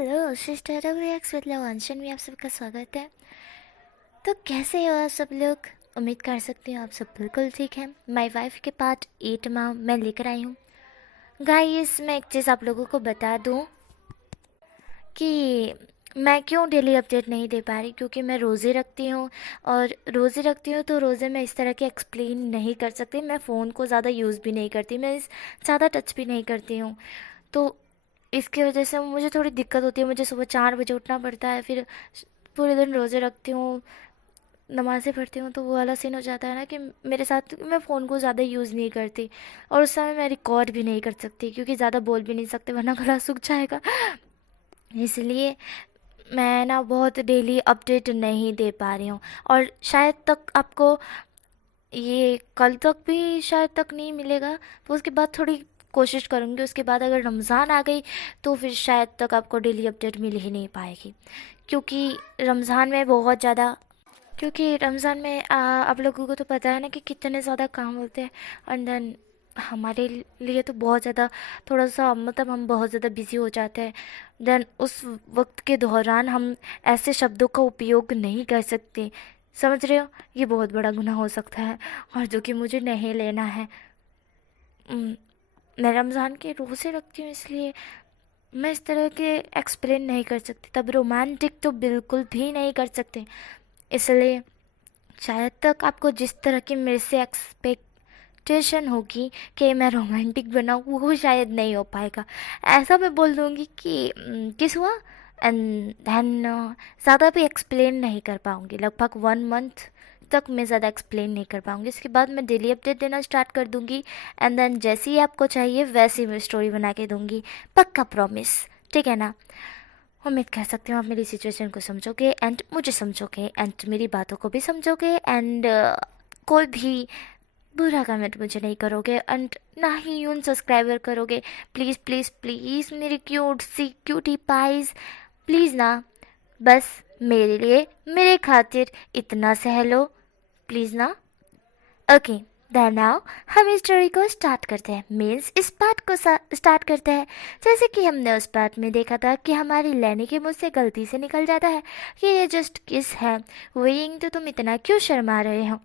Hello sister रिएक्स with लवंशन में आप सबका स्वागत है। तो कैसे हो आप सब लोग? उम्मीद कर सकती हूँ आप सब बिल्कुल ठीक हैं। माय वाइफ के पार्ट 8 मैं लेकर आई हूँ। गाइस, मैं एक चीज़ आप लोगों को बता दूँ कि मैं क्यों डेली अपडेट नहीं दे पा रही, क्योंकि मैं रोज़े रखती हूँ। और रोज़े रखती हूँ तो रोज़े में इस तरह के एक्सप्लेन नहीं कर सकती। मैं फ़ोन को ज़्यादा यूज़ भी नहीं करती, मैं ज़्यादा टच भी नहीं करती हूँ। तो इसकी वजह से मुझे थोड़ी दिक्कत होती है। मुझे सुबह 4 बजे उठना पड़ता है, फिर पूरे दिन रोज़े रखती हूँ, नमाज़ें पढ़ती हूँ, तो वो वाला सीन हो जाता है ना कि मेरे साथ मैं फ़ोन को ज़्यादा यूज़ नहीं करती। और उस समय मैं रिकॉर्ड भी नहीं कर सकती, क्योंकि ज़्यादा बोल भी नहीं सकते वरना गला सूख जाएगा। इसलिए मैं ना बहुत डेली अपडेट नहीं दे पा रही हूँ। और शायद तक आपको ये कल तक भी शायद तक नहीं मिलेगा। तो उसके बाद थोड़ी कोशिश करूँगी। उसके बाद अगर रमज़ान आ गई तो फिर शायद तक आपको डेली अपडेट मिल ही नहीं पाएगी, क्योंकि रमज़ान में बहुत ज़्यादा क्योंकि रमज़ान में आप लोगों को तो पता है ना कि कितने ज़्यादा काम होते हैं। एंड देन हमारे लिए तो बहुत ज़्यादा थोड़ा सा मतलब हम बहुत ज़्यादा बिज़ी हो जाते हैं। देन उस वक्त के दौरान हम ऐसे शब्दों का उपयोग नहीं कर सकते। समझ रहे हो? ये बहुत बड़ा गुनाह हो सकता है, और जो कि मुझे नहीं लेना है। उम, मैं रमज़ान के रोज़े रखती हूँ, इसलिए मैं इस तरह के एक्सप्लेन नहीं कर सकती। तब रोमांटिक तो बिल्कुल भी नहीं कर सकते। इसलिए शायद तक आपको जिस तरह की मेरे से एक्सपेक्टेशन होगी कि मैं रोमांटिक बनाऊँ, वो शायद नहीं हो पाएगा। ऐसा मैं बोल दूँगी कि किस हुआ, एंड देन ज़्यादा भी एक्सप्लेन नहीं कर पाऊँगी। लगभग 1 मंथ तक मैं ज़्यादा एक्सप्लेन नहीं कर पाऊँगी। इसके बाद मैं डेली अपडेट देना स्टार्ट कर दूँगी। एंड देन जैसी ही आपको चाहिए वैसी मैं स्टोरी बना के दूँगी। पक्का प्रॉमिस, ठीक है ना? उम्मीद कर सकती हूँ आप मेरी सिचुएशन को समझोगे एंड मुझे समझोगे एंड मेरी बातों को भी समझोगे। एंड कोई भी बुरा कमेंट मुझे नहीं करोगे एंड ना ही उन सब्सक्राइबर करोगे। प्लीज़ प्लीज़ प्लीज़ मेरी क्यूट सी क्यूटी पाइज, प्लीज़ ना, बस मेरे लिए मेरे खातिर इतना सह लो, प्लीज़ ना। ओके, देन नाउ हम इस स्टोरी को स्टार्ट करते हैं। मीन्स इस पार्ट को स्टार्ट करते हैं। जैसे कि हमने उस पार्ट में देखा था कि हमारी लैनी के मुंह से गलती से निकल जाता है कि ये जस्ट किस है। वेइंग, तो तुम इतना क्यों शर्मा रहे हो?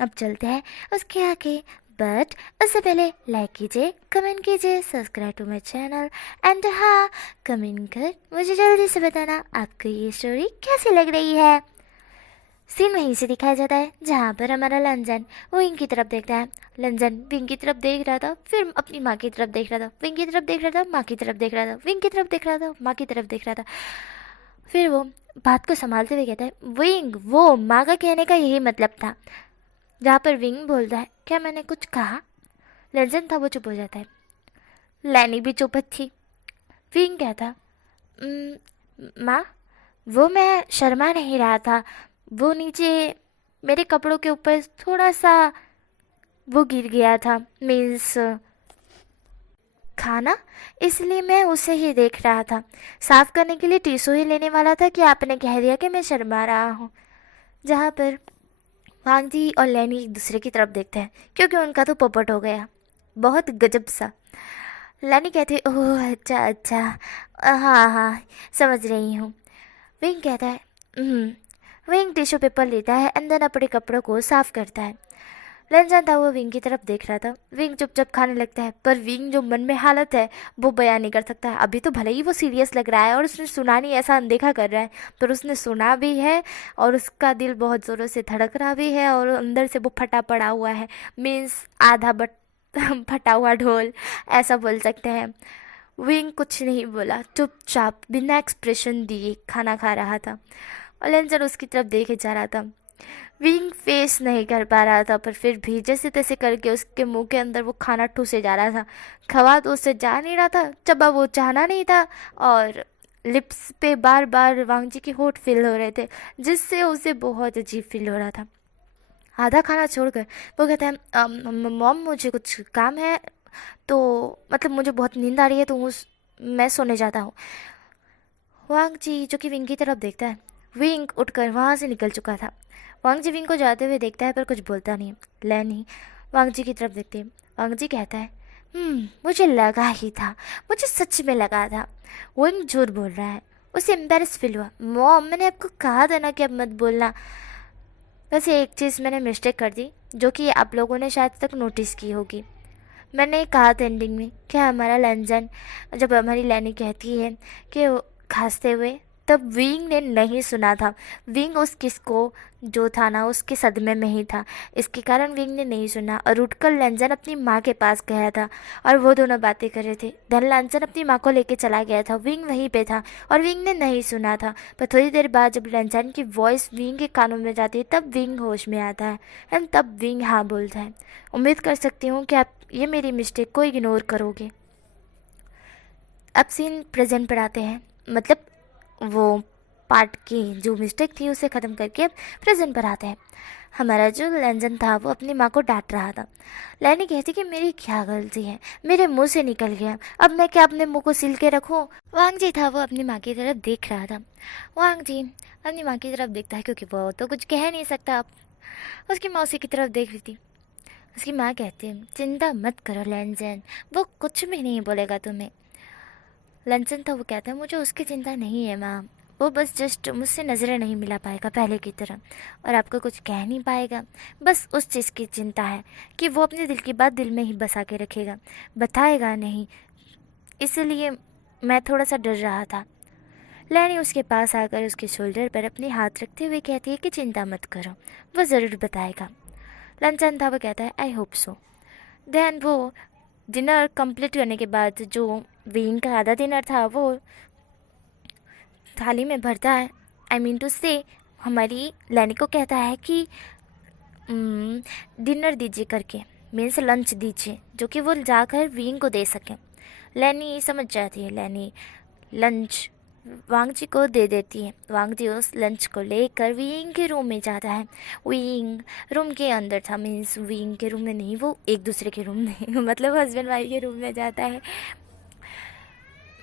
अब चलते हैं उसके आगे। बट उससे पहले लाइक कीजिए, कमेंट कीजिए, subscribe to my channel and हाँ, कमेंट कर मुझे जल्दी से बताना आपको ये स्टोरी कैसी लग रही है। सीन वहीं से दिखाया जाता है जहाँ पर हमारा लंजन विंग की तरफ देखता है। लंजन विंग की तरफ देख रहा था, फिर अपनी माँ की तरफ देख रहा था, विंग की तरफ देख रहा था, माँ की तरफ देख रहा था, विंग की तरफ देख रहा था, माँ की तरफ देख रहा था। फिर वो बात को संभालते हुए कहता है, विंग, वो माँ का कहने का यही मतलब था। जहाँ पर विंग बोलता है, क्या मैंने कुछ कहा? लंजन था वो चुप हो जाता है। लैनी भी चुप थी। विंग कहता, माँ, वो मैं शर्मा नहीं रहा था, वो नीचे मेरे कपड़ों के ऊपर थोड़ा सा वो गिर गया था, मीन्स खाना, इसलिए मैं उसे ही देख रहा था। साफ करने के लिए टिश्यू ही लेने वाला था कि आपने कह दिया कि मैं शर्मा रहा हूँ। जहाँ पर वांग जी और लैनी एक दूसरे की तरफ देखते हैं, क्योंकि उनका तो पोपट हो गया, बहुत गजब सा। लैनी कहती है, ओह अच्छा अच्छा, हाँ हाँ, समझ रही हूँ। विंग कहता है, विंग टिश्यू पेपर लेता है एंड देन अपने कपड़ों को साफ करता है। रंजन था वो विंग की तरफ देख रहा था। विंग चुपचाप खाने लगता है, पर विंग जो मन में हालत है वो बयान नहीं कर सकता है। अभी तो भले ही वो सीरियस लग रहा है और उसने सुना नहीं, ऐसा अनदेखा कर रहा है, पर उसने सुना भी है और उसका दिल बहुत ज़ोरों से धड़क रहा भी है और अंदर से वो फटा पड़ा हुआ है। मीन्स आधा बट फटा हुआ ढोल, ऐसा बोल सकते हैं। विंग कुछ नहीं बोला, चुपचाप बिना एक्सप्रेशन दिए खाना खा रहा था और लेंजर उसकी तरफ देखे जा रहा था। विंग फेस नहीं कर पा रहा था, पर फिर भी जैसे तैसे करके उसके मुंह के अंदर वो खाना ठूसे जा रहा था। खवा तो उससे जा नहीं रहा था, चबा वो चाहना नहीं था, और लिप्स पे बार बार वांगजी के होठ फील हो रहे थे, जिससे उसे बहुत अजीब फील हो रहा था। आधा खाना छोड़कर वो कहता है, मॉम मुझे कुछ काम है, तो मतलब मुझे बहुत नींद आ रही है, तो मैं सोने जाता हूँ। वांग जी जो कि विंग की तरफ देखता है, विंग उठकर वहाँ से निकल चुका था। वांग जी विंग को जाते हुए देखता है पर कुछ बोलता नहीं। लैनी वांग जी की तरफ देखती है। वांग जी कहता है, मुझे लगा ही था, मुझे सच में लगा था वो एक झूठ बोल रहा है। उसे एम्बेरस फील हुआ। मॉम, मैंने आपको कहा था ना कि अब मत बोलना। वैसे एक चीज़ मैंने मिस्टेक कर दी, जो कि आप लोगों ने शायद तक नोटिस की होगी। मैंने कहा था एंडिंग में कि हमारा लंजन, जब हमारी लैनी कहती है कि खांसते हुए, तब विंग ने नहीं सुना था। विंग उस किस को जो था ना, उसके सदमे में ही था। इसके कारण विंग ने नहीं सुना और उठकर लंजन अपनी माँ के पास गया था और वो दोनों बातें कर रहे थे। धन लंजन अपनी माँ को लेके चला गया था। विंग वहीं पे था और विंग ने नहीं सुना था। पर थोड़ी देर बाद जब लंजन की वॉइस विंग के कानों में जाती है, तब विंग होश में आता है एंड तब विंग हाँ बोलता है। उम्मीद कर सकती हूँ कि आप ये मेरी मिस्टेक को इग्नोर करोगे। अब सीन प्रेजेंट पर आते हैं, मतलब वो पार्ट की जो मिस्टेक थी उसे ख़त्म करके अब प्रेजेंट पर आते हैं। हमारा जो लंजन था वो अपनी माँ को डांट रहा था। लैनी कहती कि मेरी क्या गलती है, मेरे मुंह से निकल गया, अब मैं क्या अपने मुंह को सिल के रखूँ। वांग जी था, वो अपनी माँ की तरफ देख रहा था। वांग जी अपनी माँ की तरफ देखता है क्योंकि वो तो कुछ कह नहीं सकता। अब उसकी मौसी की तरफ देख रही थी। उसकी माँ कहती है चिंता मत करो लंजन, वो कुछ भी नहीं बोलेगा तुम्हें। लंचन था, वो कहता है मुझे उसकी चिंता नहीं है माँ, वो बस जस्ट मुझसे नज़रें नहीं मिला पाएगा पहले की तरह और आपको कुछ कह नहीं पाएगा। बस उस चीज़ की चिंता है कि वो अपने दिल की बात दिल में ही बसा के रखेगा, बताएगा नहीं, इसलिए मैं थोड़ा सा डर रहा था। लैनी उसके पास आकर उसके शोल्डर पर अपने हाथ रखते हुए कहती है कि चिंता मत करो, वो ज़रूर बताएगा। लंचन था, वो कहता है आई होप सो। देन वो डिनर कंप्लीट करने के बाद जो विंग का आधा डिनर था वो थाली में भरता है। आई मीन टू से हमारी लैनी को कहता है कि डिनर दीजिए करके, मीन्स लंच दीजिए, जो कि वो जाकर विंग को दे सकें। लैनी समझ जाती है। लैनी लंच वांग जी को दे देती है। वांग जी उस लंच को लेकर विंग के रूम में जाता है। विंग रूम के अंदर था, मीन्स विंग के रूम में नहीं, वो एक दूसरे के रूम में मतलब हस्बैंड वाइफ के रूम में जाता है।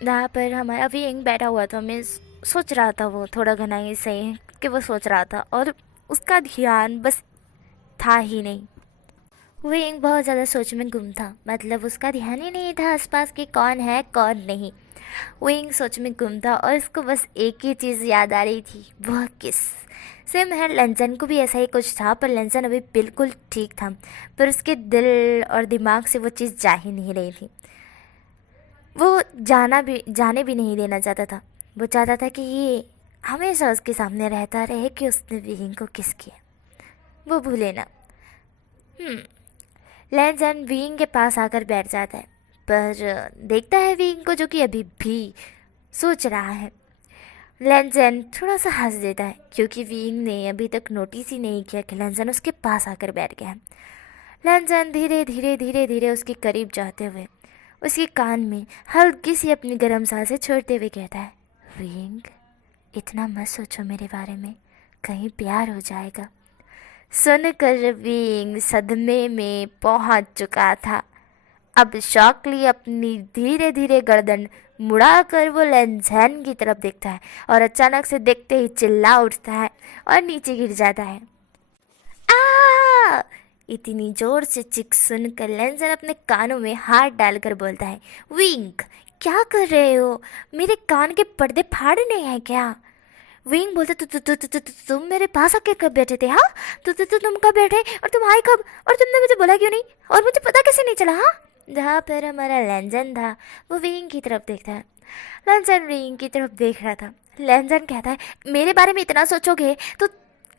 जहाँ पर हमारा विंग बैठा हुआ था। मैं सोच रहा था, वो थोड़ा घनाई से कि वो सोच रहा था और उसका ध्यान बस था ही नहीं। विंग बहुत ज़्यादा सोच में गुम था, मतलब उसका ध्यान ही नहीं था आसपास कि कौन है कौन नहीं। विंग सोच में गुम था और उसको बस एक ही चीज़ याद आ रही थी, वह किस। सेम है, लंजन को भी ऐसा ही कुछ था, पर लंजन अभी बिल्कुल ठीक था, पर उसके दिल और दिमाग से वो चीज़ जा ही नहीं रही थी। वो जाने भी नहीं देना चाहता था। वो चाहता था कि ये हमेशा उसके सामने रहता रहे कि उसने विंग को किस किया, वो भूले ना। लैंजन विंग के पास आकर बैठ जाता है, पर देखता है विंग को जो कि अभी भी सोच रहा है। लैंजन थोड़ा सा हंस देता है क्योंकि विंग ने अभी तक नोटिस ही नहीं किया कि लैंजन उसके पास आकर बैठ गया है। लैंजन धीरे धीरे धीरे धीरे उसके करीब जाते हुए उसके कान में हल्की सी अपनी गर्म सांसें छोड़ते हुए कहता है, विंग इतना मत सोचो मेरे बारे में, कहीं प्यार हो जाएगा। सुनकर विंग सदमे में पहुंच चुका था। अब शॉकली अपनी धीरे धीरे गर्दन मुड़ाकर वो लंजन की तरफ देखता है और अचानक से देखते ही चिल्ला उठता है और नीचे गिर जाता है। आ! इतनी जोर से चिक सुनकर लंजन अपने कानों में हाथ डालकर बोलता है, विंग क्या कर रहे हो, मेरे कान के पर्दे फाड़ने हैं क्या? विंग बोलते तुम मेरे पास आके कब बैठे थे? हाँ, तुम कब बैठे और तुम आए कब, और तुमने मुझे बोला क्यों नहीं, और मुझे पता कैसे नहीं चला? हाँ। जहाँ पर हमारा लंजन था वो विंग की तरफ देखता है। लंजन विंग की तरफ देख रहा था। लंजन कहता है, मेरे बारे में इतना सोचोगे तो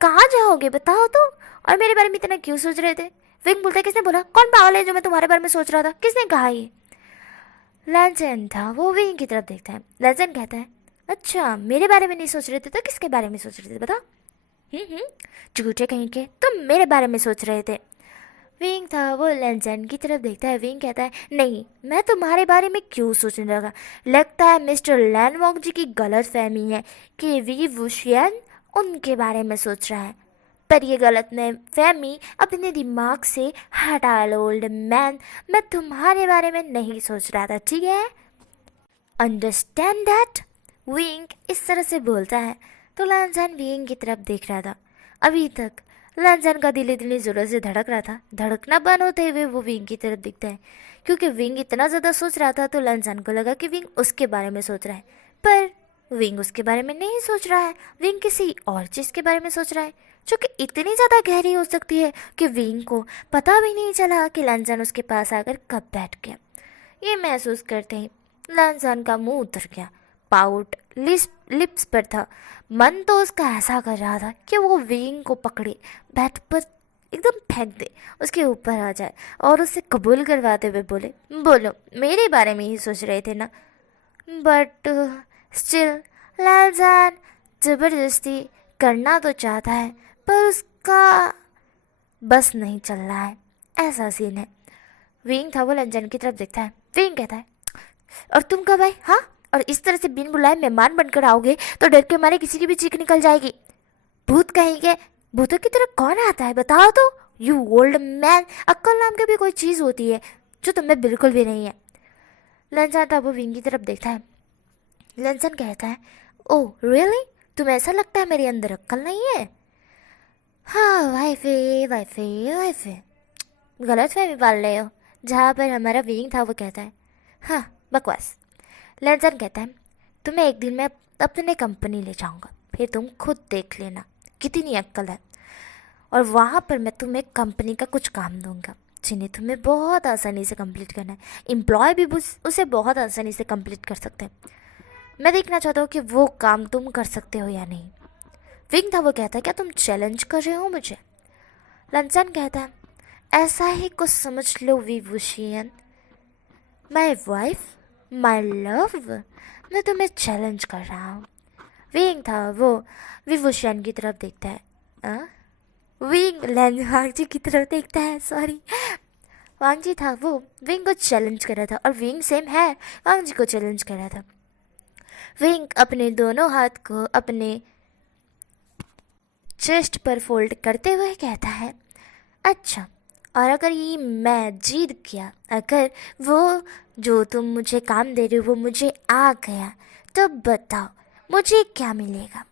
कहाँ जाओगे बताओ तो, और मेरे बारे में इतना क्यों सोच रहे थे? विंग बोलता है, किसने बोला, कौन पागल है जो मैं तुम्हारे बारे में सोच रहा था, किसने कहा ये? लंजन था, वो विंग की तरफ देखता है। लंजन कहता है, अच्छा मेरे बारे में नहीं सोच रहे थे तो किसके बारे में सोच रहे थे बताओ? झूठे कहीं के, तुम मेरे बारे में सोच रहे थे। विंग था, वो लंजन की तरफ देखता है। विंग कहता है, नहीं मैं तुम्हारे बारे में क्यों सोचने लगा, लगता है मिस्टर लैनवॉक जी की गलत फहमी है कि वी वुशियन उनके बारे में सोच रहा है, पर ये गलत फहमी अपने दिमाग से हटा लो ओल्ड मैन, मैं तुम्हारे बारे में नहीं सोच रहा था, ठीक है? Understand that? विंग इस तरह से बोलता है तो लंजन विंग की तरफ देख रहा था। अभी तक लंजन का दिल इतनी ज़ोरों से धड़क रहा था, धड़कना बंद होते हुए वो विंग की तरफ दिखता है क्योंकि विंग इतना ज़्यादा सोच रहा था तो लंजान को लगा कि विंग उसके बारे में सोच रहा है, पर विंग उसके बारे में नहीं सोच रहा है। विंग किसी और चीज़ के बारे में सोच रहा है जो कि इतनी ज़्यादा गहरी हो सकती है कि विंग को पता भी नहीं चला कि लंजान उसके पास आकर कब बैठ गया। ये महसूस करते ही लंजान का मुंह उतर गया, पाउट लिप्स पर था। मन तो उसका ऐसा कर रहा था कि वो विंग को पकड़े, बेड पर एकदम फेंक दे, उसके ऊपर आ जाए और उसे कबूल करवाते हुए बोले, बोलो मेरे बारे में ही सोच रहे थे ना। बट स्टिल लालजान जबरदस्ती करना तो चाहता है पर उसका बस नहीं चल रहा है, ऐसा सीन है। विंग था वो लंजन की तरफ देखता है। विंग कहता है, और तुम कब आए? हाँ, और इस तरह से बिन बुलाए मेहमान बनकर आओगे तो डर के मारे किसी की भी चीख निकल जाएगी। भूत कहेंगे, भूतों की तरह कौन आता है बताओ तो? यू ओल्ड मैन, अक्ल नाम की भी कोई चीज़ होती है जो तुम्हें बिल्कुल भी नहीं है। लंजन था वो विंग की तरफ देखता है। लंजन कहता है, ओह रियली, तुम्हें ऐसा लगता है मेरे अंदर अक्ल नहीं है? हाँ वाइफे वाइफे वाइफे, गलत फहमी पाल रहे हो। जहाँ पर हमारा विंग था वो कहता है, हाँ बकवास। लंजन कहता है, तुम्हें एक दिन मैं अपने कंपनी ले जाऊंगा, फिर तुम खुद देख लेना कितनी अक्ल है। और वहाँ पर मैं तुम्हें कंपनी का कुछ काम दूंगा जिन्हें तुम्हें बहुत आसानी से कंप्लीट करना है। एम्प्लॉय भी उसे बहुत आसानी से कंप्लीट कर सकते हैं। मैं देखना चाहता हूँ कि वो काम तुम कर सकते हो या नहीं। विंग था वो कहता है, क्या तुम चैलेंज कर रहे हो मुझे? लंजन कहता है, ऐसा ही कुछ समझ लो Vibhushan, my wife, my love, मैं तुम्हें चैलेंज कर रहा हूँ। विंग था वो विभूषण की तरफ देखता है। विंग वांगजी की तरफ देखता है, सॉरी। वांगजी था वो विंग को चैलेंज कर रहा था और विंग सेम है वांगजी को चैलेंज कर रहा था। विंग अपने दोनों हाथ को अपने चेस्ट पर फोल्ड करते हुए कहता है, अच्छा, और अगर ये मैं जीत गया, अगर वो जो तुम मुझे काम दे रहे हो वो मुझे आ गया, तो बताओ मुझे क्या मिलेगा?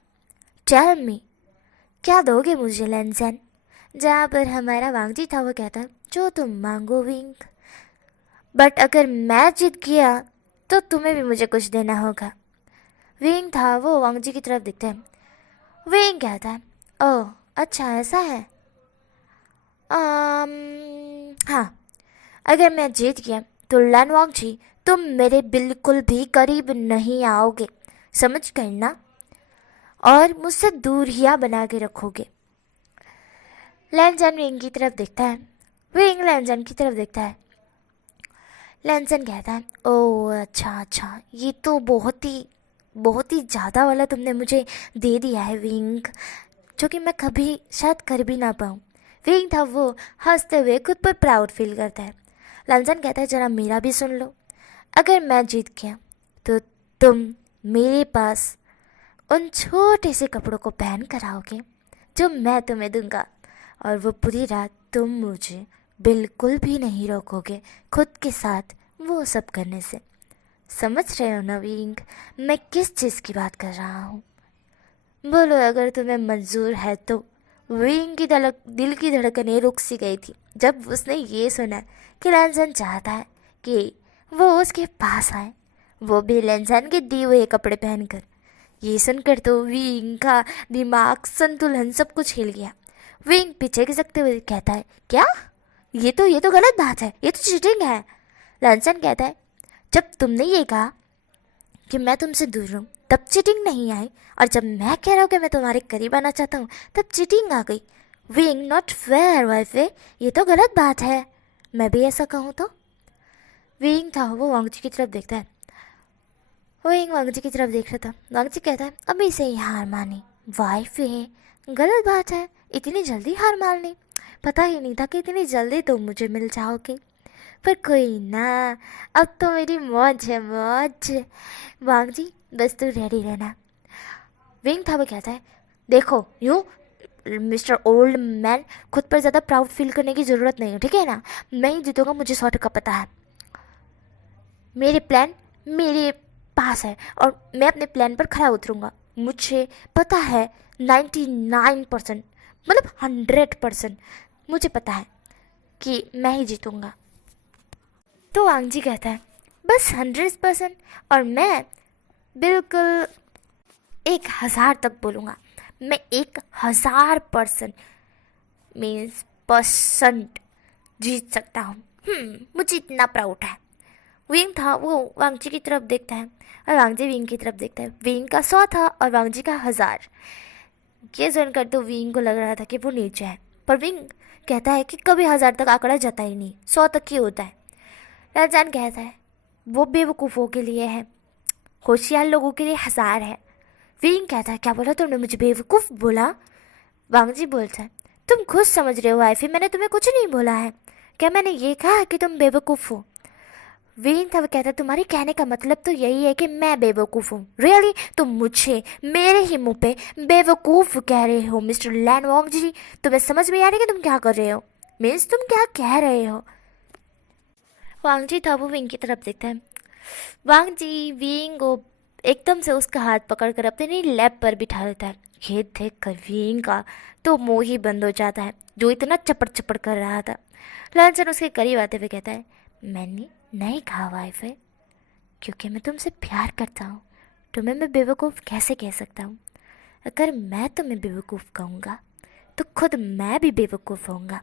टेल मी, क्या दोगे मुझे लंजन? जहाँ पर हमारा वांगजी था वो कहता है, जो तुम मांगो विंग, बट अगर मैं जीत गया तो तुम्हें भी मुझे कुछ देना होगा। विंग था वो वांगजी की तरफ दिखता है। विंग कहता है, ओह अच्छा ऐसा है। हाँ, अगर मैं जीत गया तो लन वांगजी तुम मेरे बिल्कुल भी करीब नहीं आओगे, समझ गए ना? और मुझसे दूरियां बना के रखोगे। लैनजन विंग की तरफ देखता है। विंग लैनजन की तरफ देखता है। लैनजन कहता है, ओह अच्छा अच्छा, ये तो बहुत ही ज़्यादा वाला तुमने मुझे दे दिया है विंग, जो कि मैं कभी शायद कर भी ना पाऊँ। विंग था वो हंसते हुए खुद पर प्राउड फील करता है। लंजन कहता है, जरा मेरा भी सुन लो, अगर मैं जीत गया तो तुम मेरे पास उन छोटे से कपड़ों को पहन कर आओगे जो मैं तुम्हें दूंगा, और वो पूरी रात तुम मुझे बिल्कुल भी नहीं रोकोगे खुद के साथ वो सब करने से। समझ रहे हो ना विंग, मैं किस चीज़ की बात कर रहा हूँ? बोलो अगर तुम्हें मंजूर है तो। विंग की दिल की धड़कनें रुक सी गई थी जब उसने ये सुना कि लैनसन चाहता है कि वो उसके पास आए, वो भी लैनसन के दिए हुए कपड़े पहनकर। ये सुनकर तो विंग का दिमाग संतुलन सब कुछ हिल गया। विंग पीछे खिसकते हुए कहता है, क्या? ये तो गलत बात है, ये तो चीटिंग है। लैनसन कहता है, जब तुमने ये कहा कि मैं तुमसे दूर हूँ तब चीटिंग नहीं आई, और जब मैं कह रहा हूँ कि मैं तुम्हारे करीब आना चाहता हूँ तब चीटिंग आ गई। विंग नॉट फेयर वाइफे, ये तो गलत बात है। मैं भी ऐसा कहूँ तो? विंग था वो वांगजी की तरफ देखता है। विंग वांगजी की तरफ देख रहा था। वांगजी कहता है, अभी से ही हार मानी वाइफे, गलत बात है, इतनी जल्दी हार माननी, पता ही नहीं था कि इतनी जल्दी तुम मुझे मिल जाओगे, पर कोई ना, अब तो मेरी मौज है मौज। वांगजी बस तू रेडी रहना। विंग था वो कहता है, देखो यूँ मिस्टर ओल्ड मैन, खुद पर ज़्यादा प्राउड फील करने की ज़रूरत नहीं है, ठीक है ना? मैं ही जीतूंगा, मुझे 100 का पता है। मेरे प्लान मेरे पास है और मैं अपने प्लान पर खरा उतरूंगा। मुझे पता है 99%, मतलब 100% मुझे पता है कि मैं ही जीतूंगा। तो वांग जी कहता है बस 100%, और मैं बिल्कुल 1000 तक बोलूँगा। मैं 1000% मीन्स परसेंट जीत सकता हूँ। मुझे इतना प्राउड है। विंग था वो वांगजी की तरफ देखता है और वांगजी विंग की तरफ देखता है। विंग का 100 था और वांगजी का 1000। ये सुनकर तो विंग को लग रहा था कि वो नीचे है, पर विंग कहता है कि कभी 1000 तक आंकड़ा जाता ही नहीं, 100 तक ही होता है। राजान कहता है वो बेवकूफ़ों के लिए है, होशियार लोगों के लिए 1000 है। विंग कहता है क्या बोला तुमने, मुझे बेवकूफ़ बोला? वांगजी बोलता है तुम खुद समझ रहे हो वाइफी, मैंने तुम्हें कुछ नहीं बोला है। क्या मैंने ये कहा कि तुम बेवकूफ़ हो? वीन था वो कहता तुम्हारे कहने का मतलब तो यही है कि मैं बेवकूफ़ हूँ? रियली? तुम मुझे मेरे ही मुंह पे बेवकूफ़ कह रहे हो मिस्टर लैन वॉन्ग जी? तुम्हें समझ में आ रही है कि तुम क्या कर रहे हो? मीन्स तुम क्या कह रहे हो? वांग जी था वो विंग की तरफ देखता है। वांग जी विंग को एकदम से उसका हाथ पकड़कर अपने लैब पर बिठा लेता है। ये देख कर विंग का तो मुंह ही बंद हो जाता है, जो इतना चपड़ चपड़ कर रहा था। लालचन उसके करीब आते हुए कहता है मैंने नहीं कहा वाइफे, क्योंकि मैं तुमसे प्यार करता हूँ। तुम्हें मैं बेवकूफ़ कैसे कह सकता हूँ? अगर मैं तुम्हें बेवकूफ़ कहूँगा तो खुद मैं भी बेवकूफ़ होऊंगा,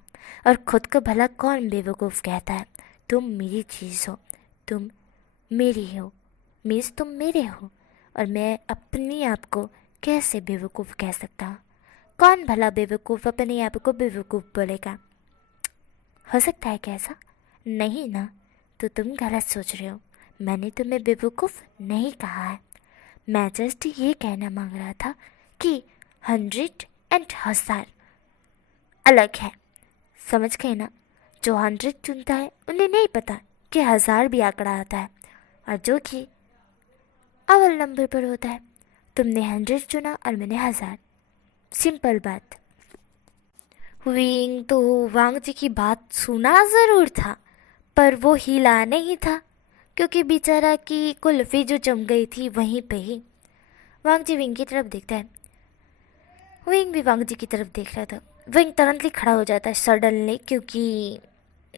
और खुद को भला कौन बेवकूफ़ कहता है? तुम मेरी चीज़ हो, तुम मेरी हो, मीन्स तुम मेरे हो, और मैं अपने आप को कैसे बेवकूफ़ कह सकता हूँ? कौन भला बेवकूफ़ अपने आप को बेवकूफ़ बोलेगा? हो सकता है कैसा? नहीं ना? तो तुम गलत सोच रहे हो। मैंने तुम्हें बेवकूफ़ नहीं कहा है। मैं जस्ट ये कहना मांग रहा था कि 100 एंड 1000 अलग है। समझ गए ना? जो 100 चुनता है उन्हें नहीं पता कि 1000 भी आंकड़ा आता है, और जो कि अव्वल नंबर पर होता है। तुमने 100 चुना और मैंने 1000। सिंपल बात। विंग तो वांग जी की बात सुना ज़रूर था, पर वो हिला नहीं था, क्योंकि बेचारा की कुल्फ़ी जो जम गई थी वहीं पे ही। वांग जी विंग की तरफ देखता है। विंग भी वांग जी की तरफ देख रहा था। विंग तुरंतली खड़ा हो जाता है सडनली, क्योंकि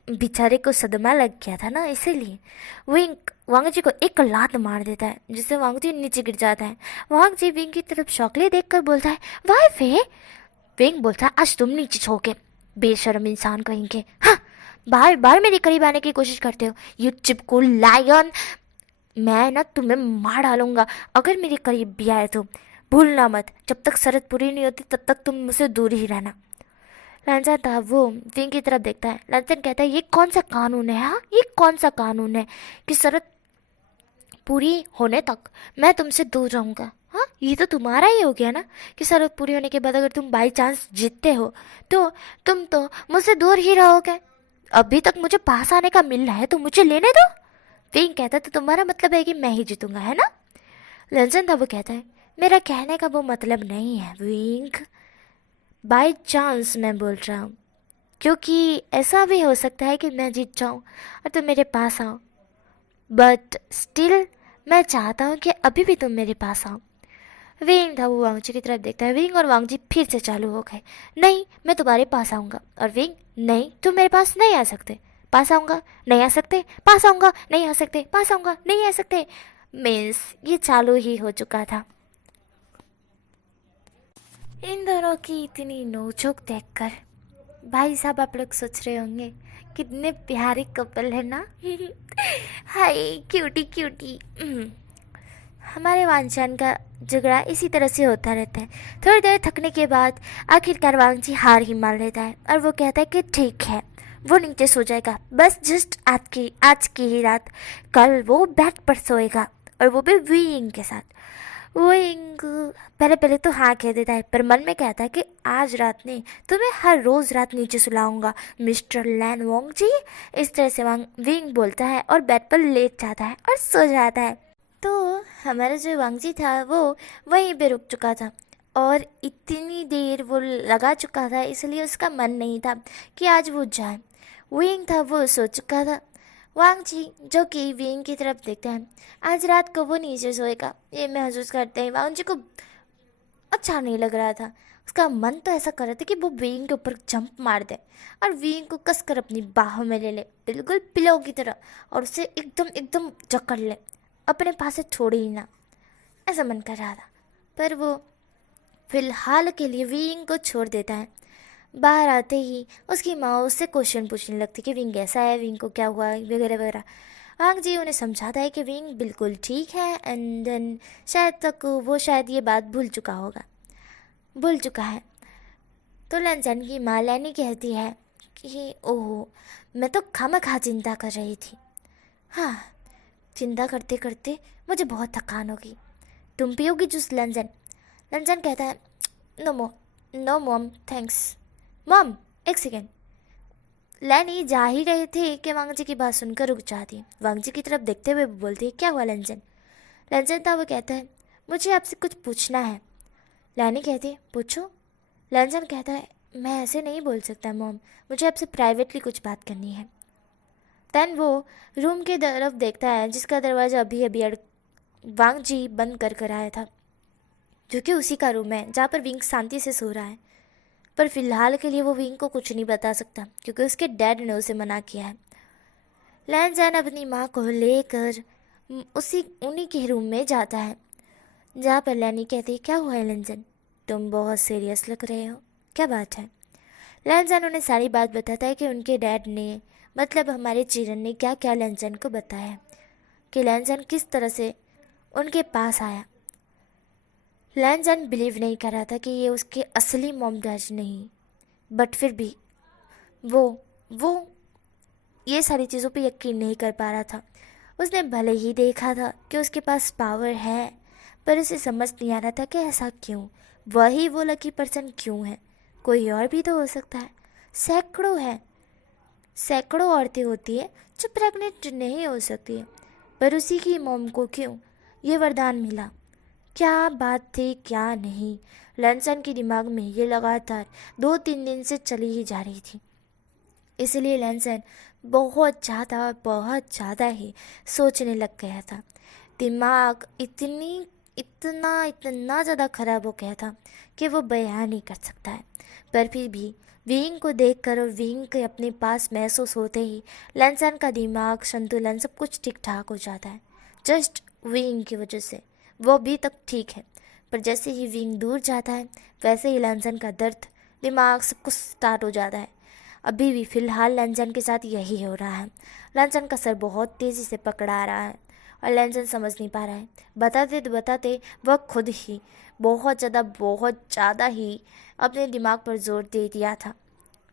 बेचारे को सदमा लग गया था ना, इसीलिए विंग वांग जी को एक लात मार देता है, जिससे वांग जी नीचे गिर जाता है। वांग जी विंग की तरफ शौकले देखकर बोलता है वाह फे। विंग बोलता है आज तुम नीचे छोके, बेशर्म इंसान कहेंगे। हाँ, बार बार मेरे करीब आने की कोशिश करते हो, यू चिपकू लायन। मैं ना तुम्हें मार डालूंगा अगर मेरे करीब भी आए तो। भूलना मत, जब तक शरत पूरी नहीं होती तब तक तुम मुझसे दूर ही रहना। लांचन था वो विंग की तरफ देखता है। लांचन कहता है ये कौन सा कानून है? हाँ, ये कौन सा कानून है कि शरत पूरी होने तक मैं तुमसे दूर रहूँगा? हाँ, ये तो तुम्हारा ही हो गया ना कि शरत पूरी होने के बाद अगर तुम बाई चांस जीतते हो तो तुम तो मुझसे दूर ही रहोगे। अभी तक मुझे पास आने का मिल रहा है तो मुझे लेने दो। विंग कहता तो तुम्हारा मतलब है कि मैं ही जीतूंगा, है ना? लंजन था वो कहता है मेरा कहने का वो मतलब नहीं है विंग, बाय चांस मैं बोल रहा हूँ, क्योंकि ऐसा भी हो सकता है कि मैं जीत जाऊँ और तुम मेरे पास आओ, बट स्टिल मैं चाहता हूँ कि अभी भी तुम मेरे पास आओ। विंग था वो वांगजी की तरफ देखता है। विंग और वांगजी फिर से चालू हो गए। नहीं, मैं तुम्हारे पास आऊँगा। और विंग नहीं, तुम मेरे पास नहीं आ सकते। पास आऊँगा, नहीं आ सकते। पास आऊँगा, नहीं आ सकते। पास आऊँगा, नहीं आ सकते। मीन्स ये चालू ही हो चुका था। इन दोनों की इतनी नोकझोंक देखकर भाई साहब आप लोग सोच रहे होंगे कितने प्यारे कपल है ना। हाय क्यूटी क्यूटी। हमारे वांगचान का झगड़ा इसी तरह से होता रहता है। थोड़ी देर थकने के बाद आखिरकार वांगजी हार ही मान लेता है और वो कहता है कि ठीक है, वो नीचे सो जाएगा, बस जस्ट आज की ही रात। कल वो बेड पर सोएगा, और वो भी विंग के साथ। विंग पहले पहले तो हाँ कह देता है, पर मन में कहता है कि आज रात नहीं, तुम्हें हर रोज़ रात नीचे सुलाऊंगा मिस्टर लैन वोंग जी। इस तरह से विंग बोलता है और बेड पर लेट जाता है और सो जाता है। तो हमारा जो वांगजी था वो वहीं पे रुक चुका था, और इतनी देर वो लगा चुका था, इसलिए उसका मन नहीं था कि आज वो जाए। विंग था वो सो चुका था। वांगजी जो कि विंग की तरफ देखते हैं, आज रात को वो नीचे सोएगा, ये महसूस करते हैं। वांगजी को अच्छा नहीं लग रहा था। उसका मन तो ऐसा कर रहा था कि वो विंग के ऊपर जंप मार दे और विंग को कसकर अपनी बाहों में ले ले, बिल्कुल पिलो की तरह, और उसे एकदम एकदम जकड़ ले, अपने पास से छोड़े ही ना। ऐसा मन कर रहा था, पर वो फिलहाल के लिए विंग को छोड़ देता है। बाहर आते ही उसकी माँ उससे क्वेश्चन पूछने लगती कि विंग कैसा है, विंग को क्या हुआ, वगैरह वगैरह। वांग जी उन्हें समझाता है कि विंग बिल्कुल ठीक है, एंड देन शायद ये बात भूल चुका है। तो लंजन की माँ लैनी कहती है कि ओहो, मैं तो खामखा चिंता कर रही थी। हाँ, चिंता करते करते मुझे बहुत थकान होगी। तुम पियोगी जूस लंजन? लंजन कहता है नो मो, नो मॉम थैंक्स। मॉम, एक सेकेंड। लैनी जा ही रहे थे कि वांग जी की बात सुनकर रुक जाती। वांग जी की तरफ देखते हुए बोलती है क्या हुआ लंजन? लंजन था वो कहता है मुझे आपसे कुछ पूछना है। लैनी कहती है पूछो। लंजन कहता है मैं ऐसे नहीं बोल सकता मॉम, मुझे आपसे प्राइवेटली कुछ बात करनी है। देन वो रूम की तरफ देखता है जिसका दरवाज़ा अभी अभी वांग जी बंद कर आया था, जो कि उसी का रूम है जहाँ पर विंग शांति से सो रहा है। पर फिलहाल के लिए वो विंग को कुछ नहीं बता सकता क्योंकि उसके डैड ने उसे मना किया है। लैनजैन अपनी माँ को लेकर उसी उन्हीं के रूम में जाता है जहाँ पर लैनी कहती है क्या हुआ है लैनजैन, तुम बहुत सीरियस लग रहे हो, क्या बात है? लैनजैन उन्हें सारी बात बताता है कि उनके डैड ने, मतलब हमारे चिरन ने क्या क्या लैनजैन को बताया, कि लैनजैन किस तरह से उनके पास आया। लैनजैन बिलीव नहीं कर रहा था कि ये उसके असली मॉम डैड नहीं, बट फिर भी वो ये सारी चीज़ों पे यकीन नहीं कर पा रहा था। उसने भले ही देखा था कि उसके पास पावर है, पर उसे समझ नहीं आ रहा था कि ऐसा क्यों, वही वो लकी पर्सन क्यों है, कोई और भी तो हो सकता है। सैकड़ों सैकड़ों औरतें होती है जो प्रेग्नेंट नहीं हो सकती है, पर उसी की मॉम को क्यों ये वरदान मिला? क्या बात थी क्या नहीं, लंसन के दिमाग में ये लगातार 2-3 दिन से चली ही जा रही थी। इसलिए लैनसन बहुत ज़्यादा ही सोचने लग गया था। दिमाग इतना ज़्यादा खराब हो गया था कि वो बयान नहीं कर सकता है। पर फिर भी विंग को देखकर और विंग के अपने पास महसूस होते ही लैनसन का दिमाग संतुलन सब कुछ ठीक ठाक हो जाता है। जस्ट विंग की वजह से वो अभी तक ठीक है, पर जैसे ही विंग दूर जाता है वैसे ही लैनसन का दर्द, दिमाग सब कुछ स्टार्ट हो जाता है। अभी भी फ़िलहाल लंजन के साथ यही हो रहा है। लंजन का सर बहुत तेज़ी से पकड़ा रहा है और लंजन समझ नहीं पा रहा है। बताते तो बताते वह खुद ही बहुत ज़्यादा ही अपने दिमाग पर जोर दे दिया था।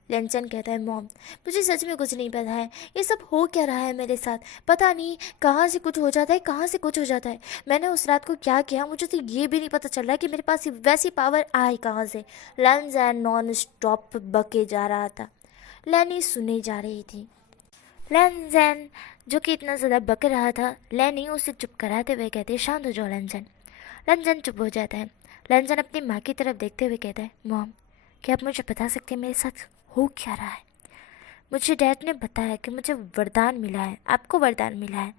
लंचन कहता है मॉम, मुझे सच में कुछ नहीं पता है, ये सब हो क्या रहा है मेरे साथ, पता नहीं कहाँ से कुछ हो जाता है, कहाँ से कुछ हो जाता है। मैंने उस रात को क्या किया मुझे तो ये भी नहीं पता चल रहा कि मेरे पास वैसी पावर आई कहाँ से। लंजन नॉन स्टॉप बके जा रहा था। लैनी सुने जा रही थी। लैनजैन जो कि इतना ज़्यादा बक रहा था, लैनी उसे चुप कराते हुए कहते हैं शांत हो जाओ लंजन। लंजन चुप हो जाता है। लंजन अपनी माँ की तरफ देखते हुए कहता है मॉम, क्या आप मुझे बता सकते हैं मेरे साथ हो क्या रहा है? मुझे डैड ने बताया कि मुझे वरदान मिला है, आपको वरदान मिला है,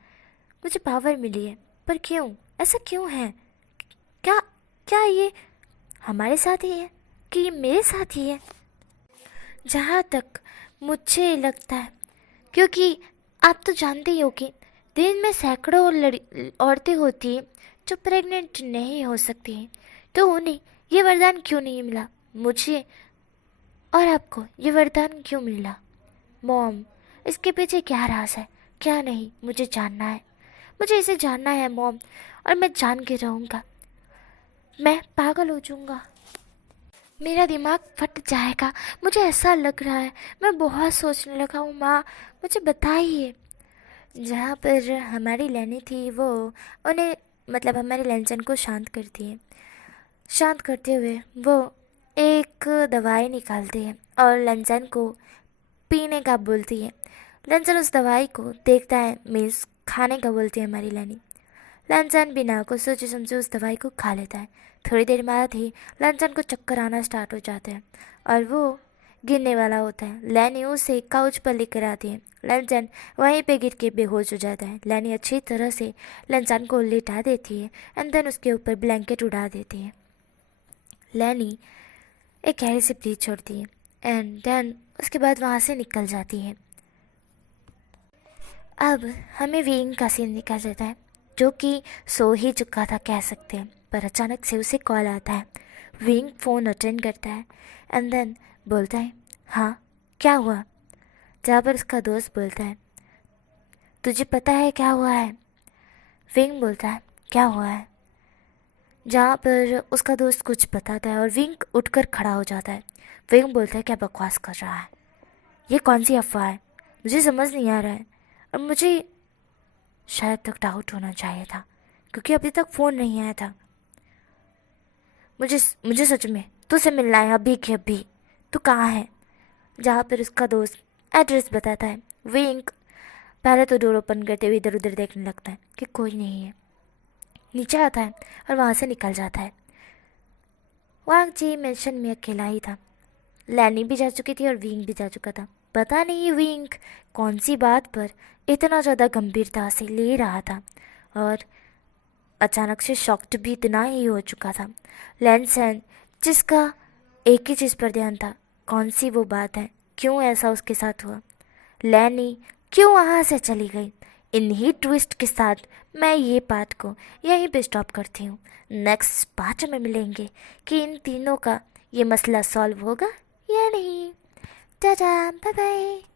मुझे पावर मिली है, पर क्यों, ऐसा क्यों है? क्या क्या ये हमारे साथ ही है कि ये मेरे साथ ही है? जहाँ तक मुझे लगता है, क्योंकि आप तो जानते ही हो कि दिन में सैकड़ों औरतें होती हैं जो प्रेग्नेंट नहीं हो सकती हैं, तो उन्हें ये वरदान क्यों नहीं मिला? मुझे और आपको ये वरदान क्यों मिला? मॉम, इसके पीछे क्या राज है, क्या नहीं, मुझे जानना है, मुझे इसे जानना है मॉम, और मैं जान के रहूँगा। मैं पागल हो जाऊँगा, मेरा दिमाग फट जाएगा, मुझे ऐसा लग रहा है, मैं बहुत सोचने लगा हूँ माँ, मुझे बताइए। जहाँ पर हमारी लैनी थी वो उन्हें, मतलब हमारे लंचन को शांत करती है। शांत करते हुए वो एक दवाई निकालती है और लंचन को पीने का बोलती है। लंचन उस दवाई को देखता है, मीन्स खाने का बोलती है हमारी लैनी। लंचन बिना कुछ सोचे समझे उस दवाई को खा लेता है। थोड़ी देर बाद ही लंचन को चक्कर आना स्टार्ट हो जाते हैं और वो गिरने वाला होता है। लैनी उसे काउच पर लेकर आती है। लंचन वहीं पे गिर के बेहोश हो जाता है। लैनी अच्छी तरह से लंचन को लिटा देती है एंड देन उसके ऊपर ब्लैंकेट उड़ा देती है। लैनी एक गहरी सी ब्रीथ छोड़ती है एंड देन उसके बाद वहाँ से निकल जाती है। अब हमें विंग का सीन दिखा जाता है, जो कि सो ही चुका था कह सकते हैं, पर अचानक से उसे कॉल आता है। विंग फ़ोन अटेंड करता है एंड देन बोलता है, हाँ क्या हुआ? जहाँ पर उसका दोस्त बोलता है, तुझे पता है क्या हुआ है? विंग बोलता है, क्या हुआ है? जहाँ पर उसका दोस्त कुछ बताता है और विंग उठकर खड़ा हो जाता है। विंग बोलता है, क्या बकवास कर रहा है? ये कौन सी अफवाह है? मुझे समझ नहीं आ रहा है, और मुझे शायद तक डाउट होना चाहिए था क्योंकि अभी तक फ़ोन नहीं आया था। मुझे मुझे सच में तुझसे मिलना है अभी के अभी। तू कहाँ है? जहाँ पर उसका दोस्त एड्रेस बताता है। विंग पहले तो डोर ओपन करते हुए इधर उधर देखने लगता है कि कोई नहीं है। नीचे आता है और वहाँ से निकल जाता है। वांग जी मेंशन में अकेला ही था। लैनी भी जा चुकी थी और विंग भी जा चुका था। पता नहीं विंग कौन सी बात पर इतना ज़्यादा गंभीरता से ले रहा था, और अचानक से शॉक्ड भी इतना ही हो चुका था। लैंसन जिसका एक ही चीज़ पर ध्यान था, कौन सी वो बात है, क्यों ऐसा उसके साथ हुआ, लैनी क्यों वहाँ से चली गई। इन्हीं ट्विस्ट के साथ मैं ये पार्ट को यहीं पे स्टॉप करती हूँ। नेक्स्ट पार्ट में मिलेंगे कि इन तीनों का ये मसला सॉल्व होगा या नहीं। Tata, bye bye.